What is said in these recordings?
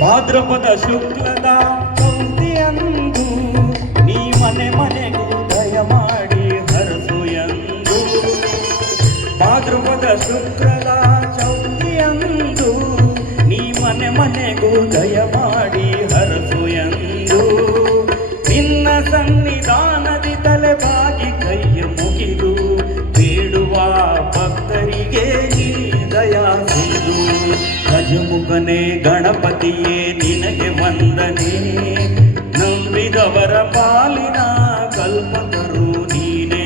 ಭಾದ್ರಪದ ಶುಕ್ಲದ ಚೌತಿಯಂದು ನೀ ಮನೆ ಮನೆಗೂ ದಯ ಮಾಡಿ ಹರಸು ಎಂದು. ಭಾದ್ರಪದ ಶುಕ್ಲದ ಚೌತಿಯಂದು ನೀ ಮನೆ ಮನೆಗೂ ದಯ ಮಾಡಿ ಹರಸು ಎಂದು. ನಿನ್ನ ಸನ್ನಿಧಾನದಿ ತಲೆ ಬಾಗಿ ಕೈಯ ಮುಗಿದು ಬೇಡುವ ಭಕ್ತರಿಗೆ ನೀ ದಯಾಸಿದು. ಗಜಮುಖನೇ ಗಣಪತಿಯೇ ನಿನಗೆ ವಂದನೆ, ನಂಬಿದವರ ಪಾಲಿನ ಕಲ್ಪತರು ನೀನೇ.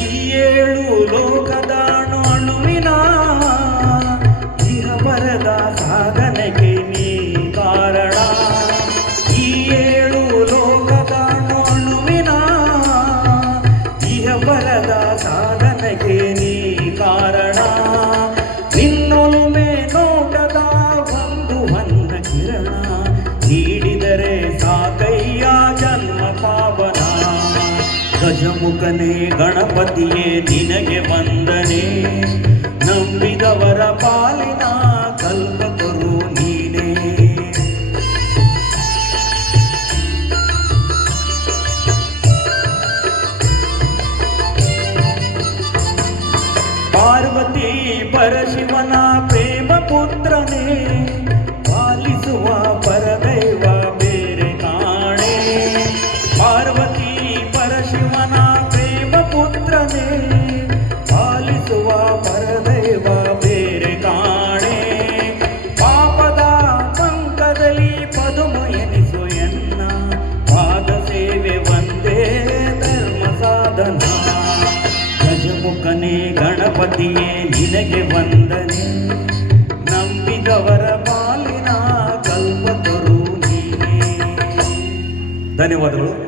ಈ ಏಳು ಲೋಕದ ಅಣುವಿನ ಇಹ ಬರದ ಸಾಧನೆಗೆ ನೀ ಕಾರಣ. ಈ ಏಳು ಲೋಕದ ಅಣುವಿನ ಇಹ ಬರದ ಸಾಧನೆಗೆ ನೀ ಕಾರಣ. ನಿನ್ನೊಲುಮೆ ನೋಟದ ಒಂದು ಹೊನ್ನ ಕಿರಣ ನೀಡಿದರೆ ಸಾಕಯ್ಯ ಜನ್ಮ ಪಾವನ. ಗಜಮುಖನೇ ಗಣಪತಿಯೇ ನಿನಗೆ ವಂದನೆ, ನಂಬಿದವರ ಪಾಲಿನ ಕಲ್ಪತರು ನೀನೇ. ಪಾರ್ವತಿ ಪರಶಿವನ ಪ್ರೇಮ ಪುತ್ರನೇ, ಪಾಲಿಸುವ ಪರದೈವ ಬೇರೆ ಕಾಣೆ. ಪಾರ್ವತಿ ಪರಶಿವನ ಪ್ರೇಮ ಪುತ್ರನೇ, ಪಾಲಿಸುವ ಪರದೈವ ಬೇರೆ ಕಾಣೆ. ಪಾಪದ ಪಂಕದಲ್ಲಿ ಪದುಮ ಎನಿಸು ಎನ್ನ, ಪಾದ ಸೇವೆ ಒಂದೇ ಧರ್ಮ ಸಾಧನ. ಗಜಮುಖನೇ ಗಣಪತಿಯೇ ನಿನಗೆ ವಂದನೆ, ನಂಬಿದವರ ಪಾಲಿನ ಕಲ್ಪತರು ನೀನೇ. ಧನ್ಯವಾದಗಳು.